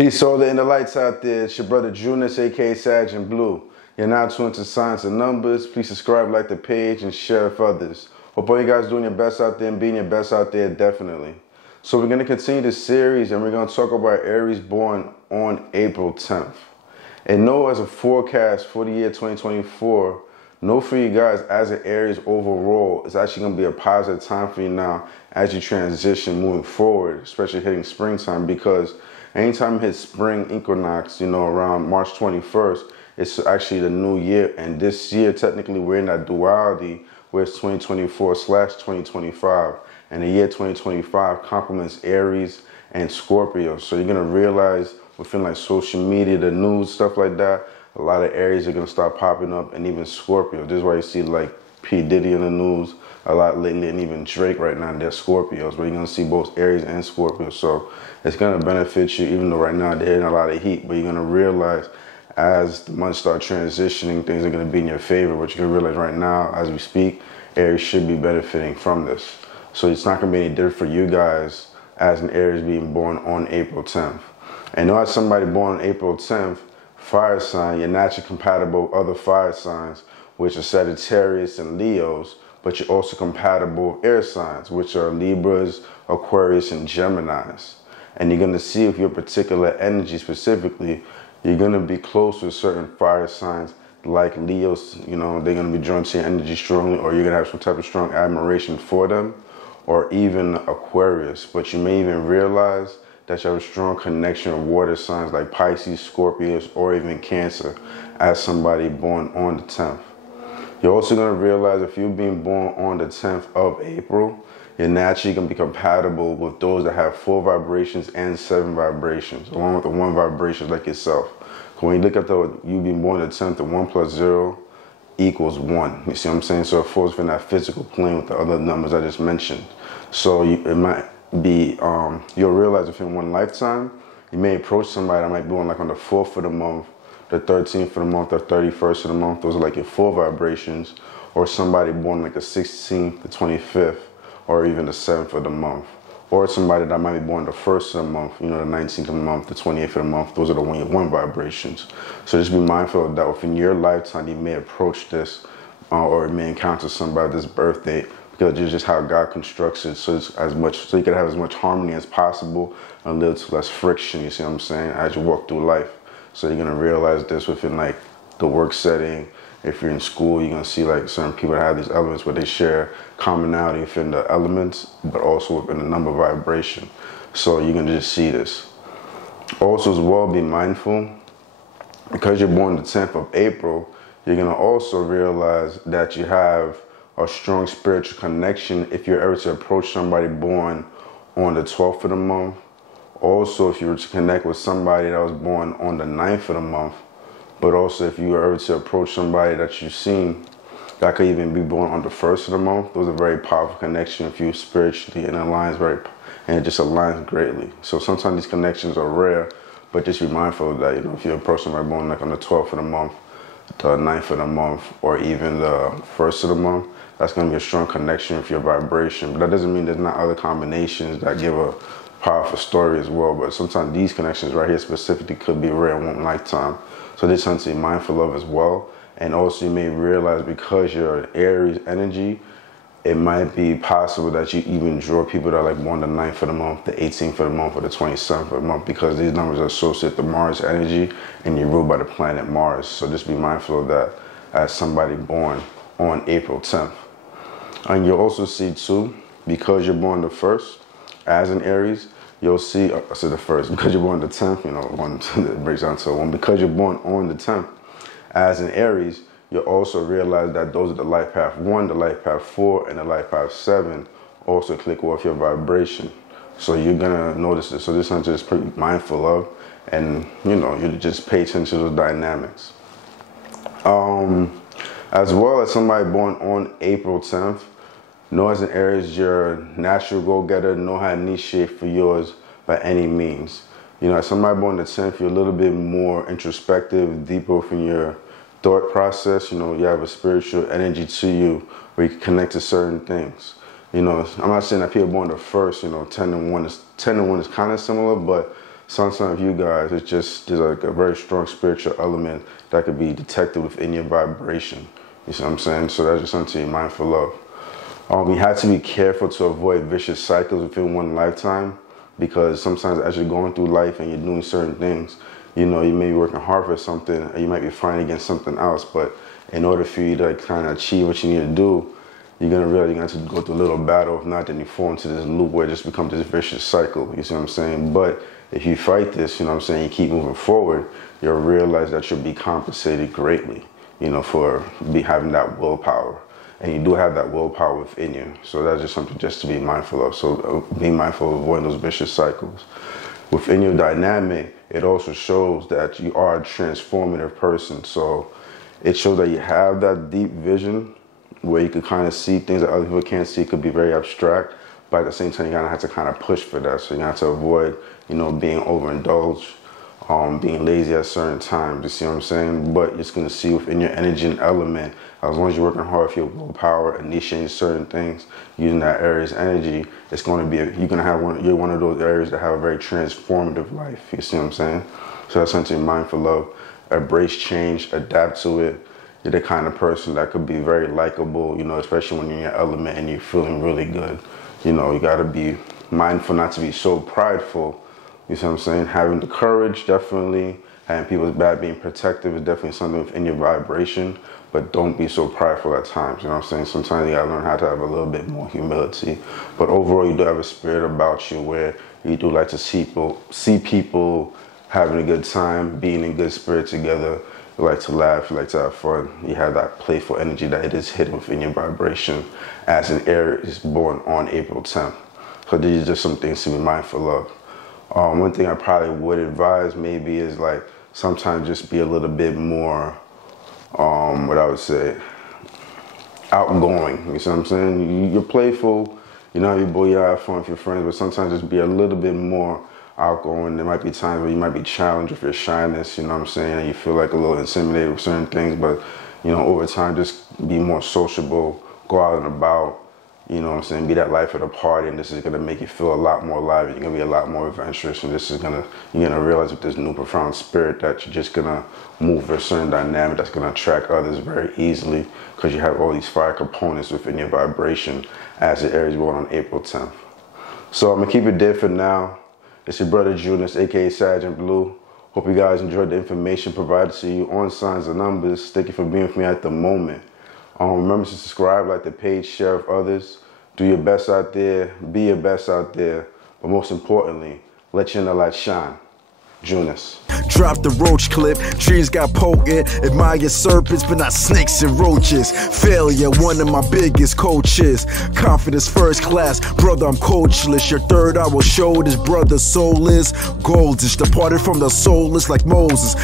Peace, all the inner lights out there. It's your brother Junus, aka Sag and Blue. You're now tuned to Science and Numbers. Please subscribe, like the page, and share with others. Hope all you guys doing your best out there and being your best out there, definitely. So we're going to continue this series, and we're going to talk about Aries born on April 10th. And know as a forecast for the year 2024, know for you guys as an Aries overall, it's actually going to be a positive time for you now as you transition moving forward, especially hitting springtime, because anytime it hits spring equinox, around March 21st, it's actually the new year. And this year, technically, we're in that duality where it's 2024/2025. And the year 2025 complements Aries and Scorpio. So you're going to realize within like social media, the news, stuff like that, a lot of Aries are going to start popping up, and even Scorpio. This is why you see like P. Diddy in the news a lot lately, and even Drake right now, they're Scorpios, but you're going to see both Aries and Scorpio. So it's going to benefit you, even though right now they're in a lot of heat, but you're going to realize as the months start transitioning, things are going to be in your favor. But you're going to realize right now, as we speak, Aries should be benefiting from this. So it's not going to be any different for you guys as an Aries being born on April 10th. And know as somebody born on April 10th, fire sign, you're naturally compatible with other fire signs, which are Sagittarius and Leos, but you're also compatible with air signs, which are Libras, Aquarius, and Geminis. And you're going to see if your particular energy specifically, you're going to be close with certain fire signs like Leos. They're going to be drawn to your energy strongly, or you're going to have some type of strong admiration for them, or even Aquarius. But you may even realize that you have a strong connection with water signs like Pisces, Scorpios, or even Cancer as somebody born on the 10th. You're also going to realize if you're being born on the 10th of April, you're naturally going to be compatible with those that have 4 vibrations and 7 vibrations, along with the 1 vibration like yourself. So when you look at you being born on the 10th, the 1 plus 0 equals 1. You see what I'm saying? So it falls within that physical plane with the other numbers I just mentioned. So it might be, you'll realize within one lifetime, you may approach somebody that might be born like on the 4th of the month, the 13th of the month, or 31st of the month. Those are like your 4 vibrations. Or somebody born like the 16th, the 25th, or even the 7th of the month. Or somebody that might be born the 1st of the month, the 19th of the month, the 28th of the month. Those are the 1 vibrations. So just be mindful of that. Within your lifetime, you may approach this or you may encounter somebody this birthday, because it's just how God constructs it. So it's so you can have as much harmony as possible and a little less friction, you see what I'm saying, as you walk through life. So you're going to realize this within like the work setting. If you're in school, you're going to see like certain people that have these elements where they share commonality within the elements, but also within the number vibration. So you're going to just see this. Also as well, be mindful, because you're born the 10th of April, you're going to also realize that you have a strong spiritual connection if you're ever to approach somebody born on the 12th of the month. Also, if you were to connect with somebody that was born on the 9th of the month, but also if you were ever to approach somebody that you've seen that could even be born on the 1st of the month, those are very powerful connection if you spiritually, and it just aligns greatly. So sometimes these connections are rare, but just be mindful of that. If you approach somebody born like on the 12th of the month, the 9th of the month, or even the 1st of the month, that's going to be a strong connection with your vibration. But that doesn't mean there's not other combinations that give a powerful story as well. But sometimes these connections right here specifically could be rare in one lifetime. So this is something to be mindful of as well. And also you may realize, because you're an Aries energy, it might be possible that you even draw people that are like born the 9th of the month, the 18th of the month, or the 27th of the month, because these numbers are associated with Mars energy, and you're ruled by the planet Mars. So just be mindful of that as somebody born on April 10th. And you'll also see too, because you're born the 1st as an Aries, you'll see, I said the 1st, because you're born the 10th, one it breaks down to 1. Because you're born on the 10th as an Aries, you'll also realize that those are the life path 1, the life path 4, and the life path 7 also click off your vibration. So you're gonna notice this. So this is something to just be mindful of, and you just pay attention to those dynamics. As well as somebody born on April 10th, know as an Aries, you're a natural go-getter, know how to initiate for yours by any means. As somebody born the 10th, you're a little bit more introspective, deeper within your thought process. You have a spiritual energy to you where you can connect to certain things. I'm not saying that people born the 1st, 10 and 1 is kind of similar, but Sun sign of you guys, it's just, there's like a very strong spiritual element that could be detected within your vibration. You see what I'm saying? So that's just something to be mindful of. You have to be careful to avoid vicious cycles within one lifetime, because sometimes as you're going through life and you're doing certain things, you know, you may be working hard for something, and you might be fighting against something else, but in order for you to kind of achieve what you need to do, you're gonna really have to go through a little battle. If not, then you fall into this loop where it just becomes this vicious cycle. You see what I'm saying? But if you fight this, you know what I'm saying, you keep moving forward, you'll realize that you'll be compensated greatly, you know, for having that willpower. And you do have that willpower within you. So that's just something just to be mindful of. So be mindful of avoiding those vicious cycles. Within your dynamic, it also shows that you are a transformative person. So it shows that you have that deep vision where you could kind of see things that other people can't see. It could be very abstract, but at the same time, you're gonna have to kind of push for that. So you have to avoid, you know, being overindulged, being lazy at certain times. You see what I'm saying? But you're just gonna see within your energy and element, as long as you're working hard for your willpower, initiating certain things, using that Aries energy, it's going to be, you're one of those areas that have a very transformative life. You see what I'm saying? So that's something to be mindful of. Embrace change, adapt to it. You're the kind of person that could be very likable, you know, especially when you're in your element and you're feeling really good. You know, you got to be mindful not to be so prideful. You see what I'm saying? Having the courage, definitely. Having people's back, being protective is definitely something within your vibration. But don't be so prideful at times. You know what I'm saying? Sometimes you got to learn how to have a little bit more humility. But overall, you do have a spirit about you where you do like to see people having a good time, being in good spirit together. You like to laugh, you like to have fun. You have that playful energy that it is hidden within your vibration as an Aries born on April 10th. So these are just some things to be mindful of. One thing I probably would advise maybe is like sometimes just be a little bit more, what I would say, outgoing. You see what I'm saying? You're playful, you know, you have fun with your friends, but sometimes just be a little bit more outgoing. There might be times where you might be challenged with your shyness, you know what I'm saying, and you feel like a little intimidated with certain things, but, you know, over time, just be more sociable, go out and about, you know what I'm saying, be that life of the party, and this is going to make you feel a lot more alive, and you're going to be a lot more adventurous, and this is going to, you're going to realize with this new profound spirit that you're just going to move with a certain dynamic that's going to attract others very easily, because you have all these fire components within your vibration as the Aries born on April 10th. So I'm going to keep it there for now. It's your brother Jonas, aka Sergeant Blue. Hope you guys enjoyed the information provided to you on signs and numbers. Thank you for being with me at the moment. Remember to subscribe, like the page, share with others. Do your best out there, be your best out there. But most importantly, let your inner light shine. Jonas. Drop the roach clip, trees got potent. Admire serpents, but not snakes and roaches. Failure, one of my biggest coaches. Confidence first class, brother, I'm coachless. Your third I will show this brother soul is goldish. Departed from the soulless like Moses.